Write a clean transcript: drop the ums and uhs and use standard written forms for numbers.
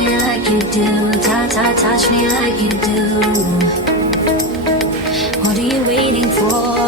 me like you do. Touch me like you do. What are you waiting for?